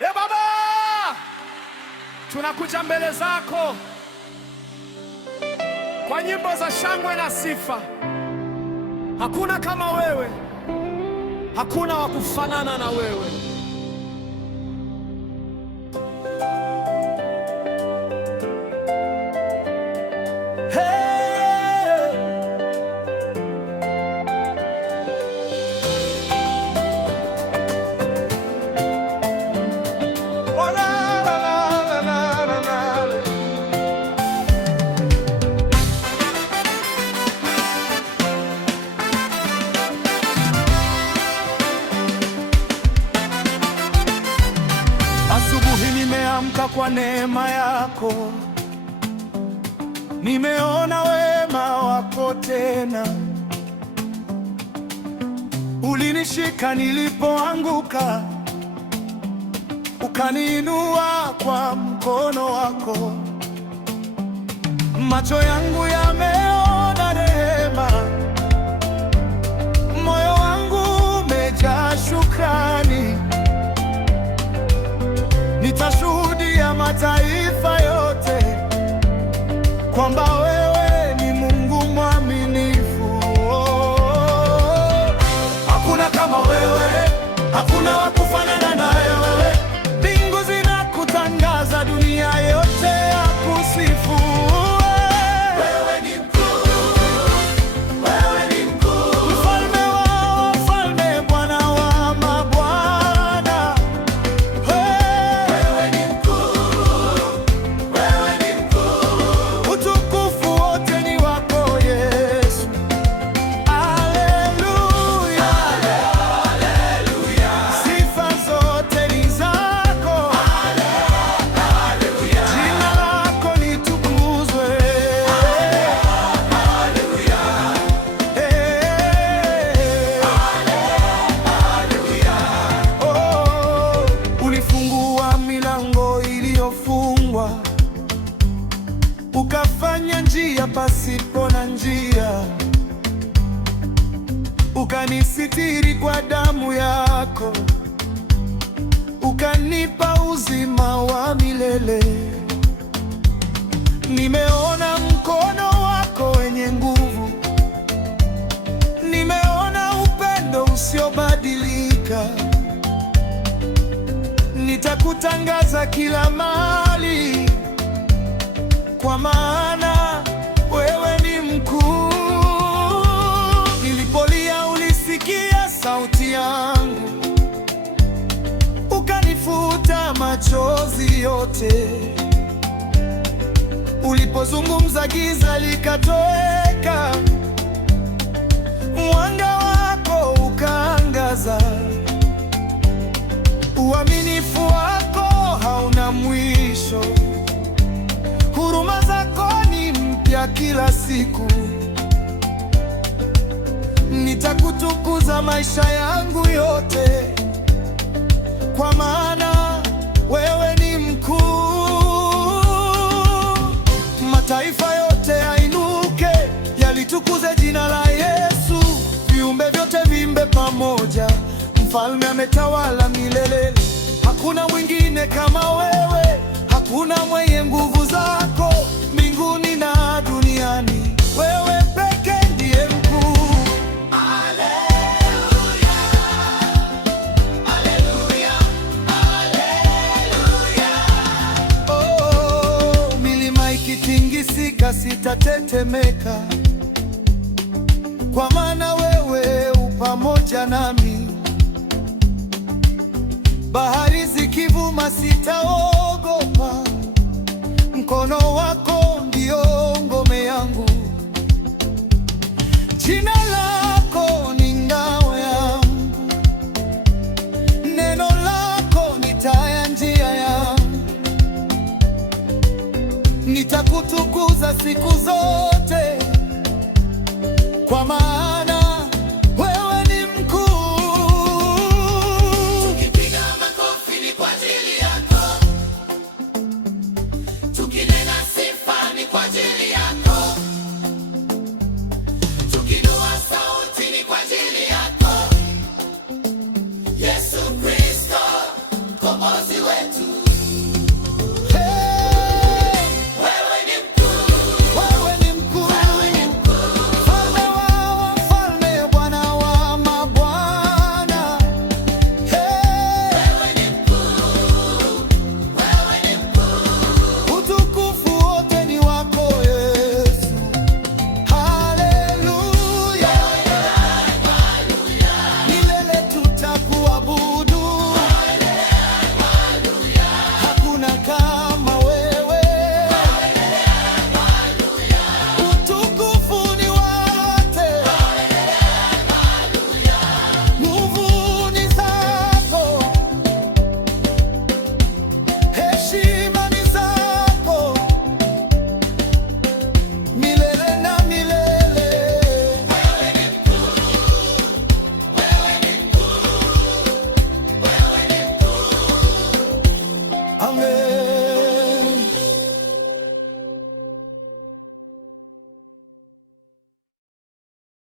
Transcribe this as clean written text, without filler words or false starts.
Baba, tunakuja mbele zako kwa nyimbo za shangwe na sifa. Hakuna kama wewe, hakuna wa kufanana na wewe. Nimeamka kwa neema yako, nimeona wema wako tena. Ulinishika nilipoanguka, ukaniinua kwa mkono wako. Macho yangu yameona rehema, moyo wangu umejaa shukrani. Nitashuhudia mataifa yote kwamba wewe ni Mungu mwaminifu. Hakuna kama wewe, hakuna wa kufanana na wewe. Mbingu zinakutangaza, dunia yote ya kusifu. Wewe ni mkuu, wewe ni mkuu, mfalme wa wafalme, Bwana wa mabwana. Ukafanya njia pasipo na njia, ukanisitiri kwa damu yako, ukanipa uzima wa milele. Nimeona mkono wako wenye nguvu, nimeona upendo usiobadilika. Nitakutangaza kila mahali, kwa maana wewe ni mkuu. Nilipolia ulisikia sauti yangu, ukanifuta machozi yote. Ulipozungumza giza likatoweka, mwanga wako ukaangaza. Uaminifu wako hauna mwisho, huruma zako ni mpya kila siku. Nitakutukuza maisha yangu yote, kwa maana wewe ni mkuu. Mataifa yote yainuke, yalitukuze jina la Yesu. Viumbe vyote viimbe pamoja, mfalme ametawala milele. Hakuna mwingine kama wewe, hakuna mwenye nguvu zako mbinguni na duniani. Wewe pekee ndiye mkuu. Haleluya, haleluya, haleluya. Oh, milima ikitingisika sitatetemeka, kwa maana wewe upamoja nami. Bahari zikivuma sitaogopa, mkono wako ndio ngome yangu. Jina lako ni ngao yangu, neno lako ni taa ya njia yangu. Nitakutukuza siku zote, kwa maana wewe ni mkuu. Tukipiga makofi ni kwa ajili yako, tukinena sifa ni kwa ajili yako, tukiinua sauti ni kwa ajili yako. Yesu Kristo, mkombozi wetu. Amen.